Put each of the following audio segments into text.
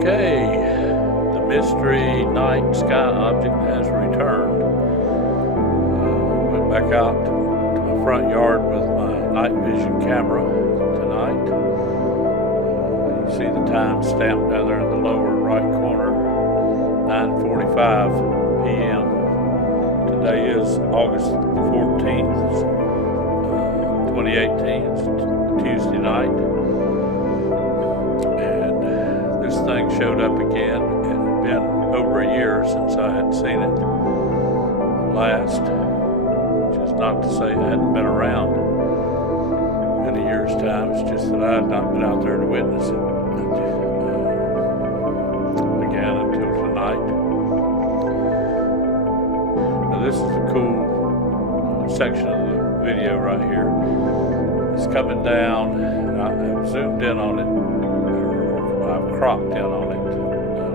Okay, the mystery night sky object has returned. Went back out to my front yard with my night vision camera tonight. You see the time stamped down there in the lower right corner, 9:45 p.m. Today is August the 14th, 2018. It's Tuesday night. This thing showed up again. It had been over a year since I had seen it last, which is not to say it hadn't been around in a year's time. It's just that I had not been out there to witness it again until tonight. Now this is a cool section of the video right here. It's coming down. I've zoomed in on it. I've cropped in on it a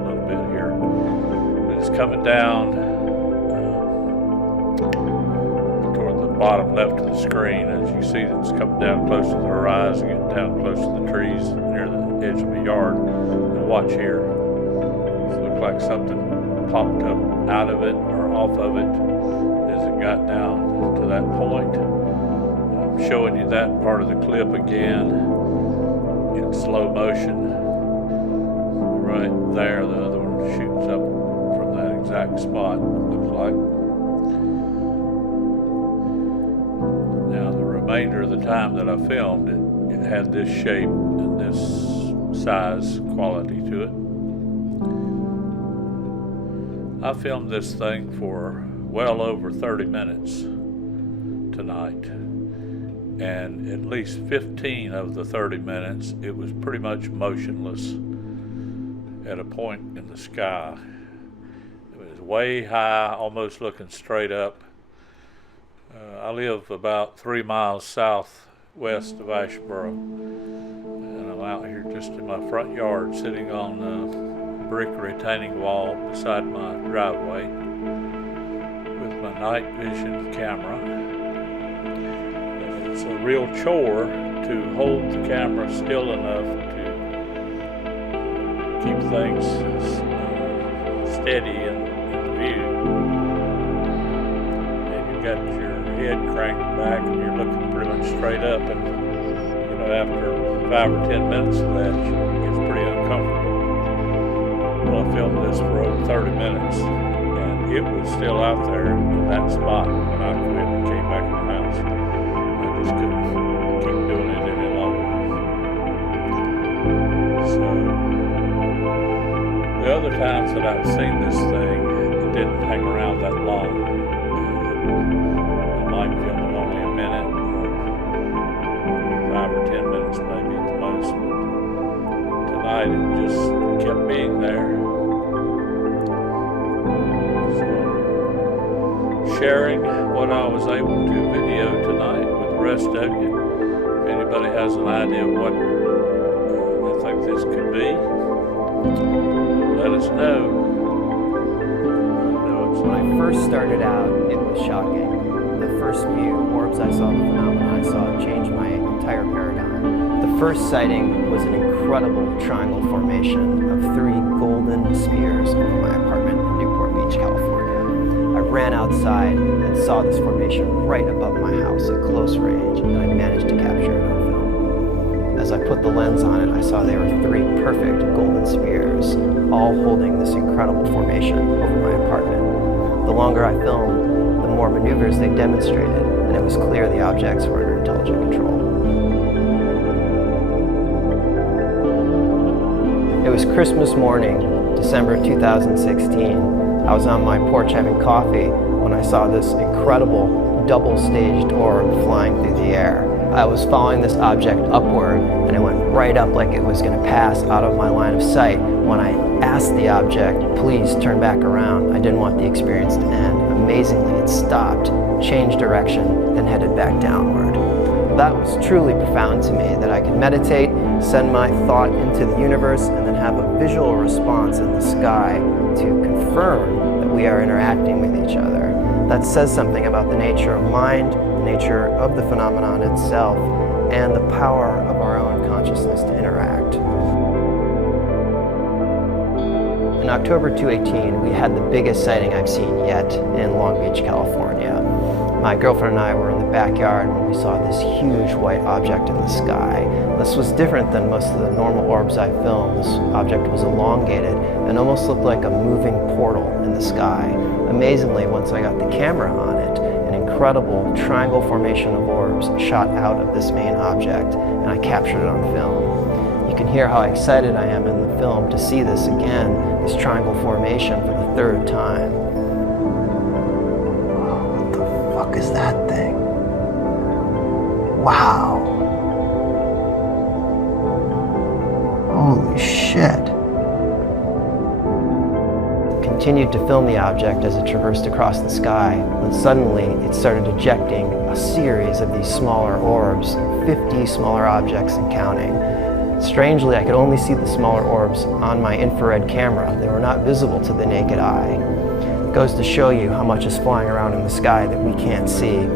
little bit here, but it's coming down toward the bottom left of the screen. As you see, it's coming down close to the horizon, getting down close to the trees near the edge of the yard. And watch here. It looks like something popped up out of it or off of it as it got down to that point. I'm showing you that part of the clip again in slow motion. Right there, the other one shoots up from that exact spot, looks like. Now the remainder of the time that I filmed it had this shape and this size quality to it. I filmed this thing for well over 30 minutes tonight, and at least 15 of the 30 minutes it was pretty much motionless. at a point in the sky. It was way high, almost looking straight up. I live about 3 miles southwest of Asheboro, and I'm out here just in my front yard, sitting on a brick retaining wall beside my driveway with my night vision camera. And it's a real chore to hold the camera still enough to keep things steady in view. And you got your head cranked back and you're looking pretty much straight up, and after 5 or 10 minutes of that, it's pretty uncomfortable. Well, I filmed this for over 30 minutes, and it was still out there in that spot when I quit and came back in the house. I just couldn't keep doing it any longer. So, the other times that I've seen this thing, it didn't hang around that long. I might film it only a minute, or 5 or 10 minutes maybe at the most, but tonight it just kept being there. So, sharing what I was able to video tonight with the rest of you. If anybody has an idea of what they think this could be, let us know. When I first started out, it was shocking. The first few orbs I saw, the phenomena I saw, changed my entire paradigm. The first sighting was an incredible triangle formation of 3 golden spheres over my apartment in Newport Beach, California. I ran outside and saw this formation right above my house at close range, and I managed to capture it on film. As I put the lens on it, I saw there were 3 perfect golden spheres, all holding this incredible formation over my apartment. The longer I filmed, the more maneuvers they demonstrated, and it was clear the objects were under intelligent control. It was Christmas morning, December 2016. I was on my porch having coffee when I saw this incredible double-staged orb flying through the air. I was following this object upward, and it went right up like it was going to pass out of my line of sight. When I asked the object, please turn back around, I didn't want the experience to end. Amazingly, it stopped, changed direction, then headed back downward. That was truly profound to me, that I could meditate, send my thought into the universe, and then have a visual response in the sky to confirm that we are interacting with each other. That says something about the nature of mind, the nature of the phenomenon itself, and the power of our own consciousness to interact. In October 2018, we had the biggest sighting I've seen yet in Long Beach, California. My girlfriend and I were in the backyard when we saw this huge white object in the sky. This was different than most of the normal orbs I filmed. This object was elongated and almost looked like a moving portal in the sky. Amazingly, once I got the camera on it, an incredible triangle formation of orbs shot out of this main object, and I captured it on film. You can hear how excited I am in the film to see this again, this triangle formation for the 3rd time. What the fuck is that thing? Wow. Holy shit. Continued to film the object as it traversed across the sky, when suddenly it started ejecting a series of these smaller orbs, 50 smaller objects and counting. Strangely, I could only see the smaller orbs on my infrared camera. They were not visible to the naked eye. It goes to show you how much is flying around in the sky that we can't see.